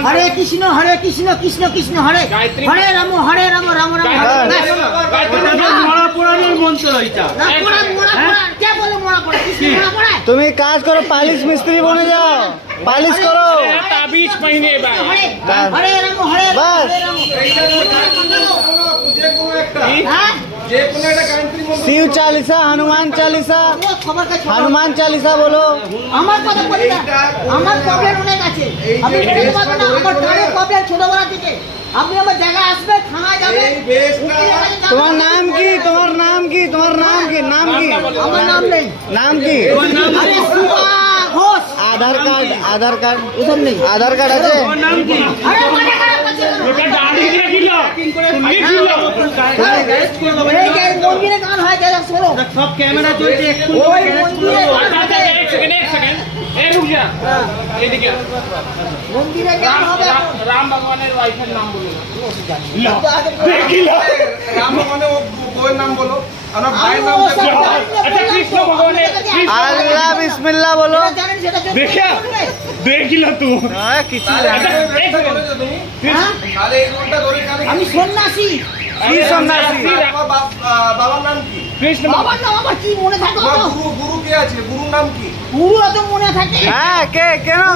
हरे कृष्ण कृष्ण कृष्ण हरे हरे राम राम राम তুমি কাজ করো, পালিশ মিস্ত্রি বনে যাও, পালিশ করো। তাবিজ পহনে हरे राम बस। शिव चालीसा, हनुमान चालीसा, हनुमान चालीसा बोलो। আমার কথা বলি না, আমার প্রবলেম অনেক আছে। আমি বলতে পারবো না, আমার গাড়ির প্রবলেম ছোটবেলা থেকে। আপনি আমার জায়গা আসবে, থানায় যাবে। তোমার নাম কি? তোমার নাম কি? তোমার নাম কি? নাম কি? আমার নাম নেই। নাম কি? আরে সুমা ঘোষ। আধার কার্ড, আধার কার্ড ওসব নেই। আধার কার্ড আছে? আরে মানে খারাপ আছে কেন? এই যে মন্দিরে গান হয়, যারা শোনো। সব ক্যামেরা চলছে, একটু ওই মন্দিরে গান হবে। মন্দিরে গান হবে এখন। রাম ভগবানের ওয়াইফের নাম বলুন। রাম ভগবানের বউয়ের নাম বলো, আমার আমি ভাইয়ের নাম ওসব জানি না, আচ্ছা, কৃষ্ণ ভগবানের আল্লাহ বিসমিল্লাহ বলো। যেটা জানেন সেটা কেউ বলবে? দেখিল তু কিছু হ্যাঁ? তাহলে এই রোলটা ধরে কানে আমি সন্ন্যাসী। কি সন্ন্যাসী? তোমার বাবার নাম কি? কৃষ্ণ বাবার নাম আমার কি মনে থাকে তোমার অত? গুরু কে আছে? গুরুর নাম কি? গুরু অত মনে থাকে? हाँ के क्यों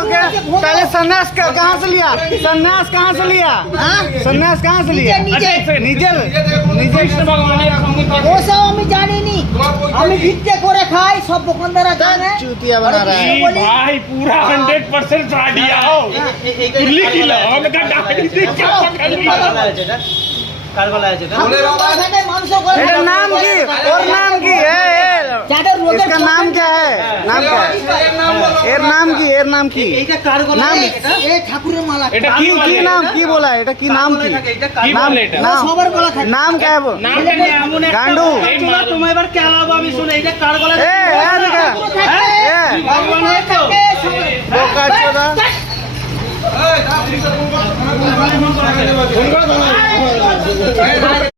पहले सन्यास कहाँ से लिया? सन्यास कहाँ से लिया? हाँ? सन्यास कहाँ से लिया? নিজে निजल কৃষ্ণ ভগবানের সঙ্গে ওসব আমি জানিনি। তোমার বই আমি ভিক্ষে করে খাই, সব দোকানদাররা জানে। चूतिया बना रहा है। বলি। भाई पूरा 100% फ्रॉड आओ लिख लो हम का डायरी देख के বলে বাবা থাকে, মাংস করে इसका नाम की? और नाम की है? যাদের রোগের इसका नाम क्या है? नाम क्या है? এর নাম বলো। এর নাম কি? এর নাম কি? নাম এই ঠাকুরের মালা এটা কি কি নাম কি बोला है? এটা কি নাম কি? কি নাম বলে এটা? নাম সবার বলা থাকে। নাম क्या है वो? নামটা এমন একটা গান্ডু। তোমার এবার কেলাবো আমি, শুনে এইটা কার গলা ए यार देखा ए ভগবানের থাকে, সবার- बोका चोदा এই, যা, পুলিশের ফোন কর, থানায় ফোন কর, থানায় ফোন কর।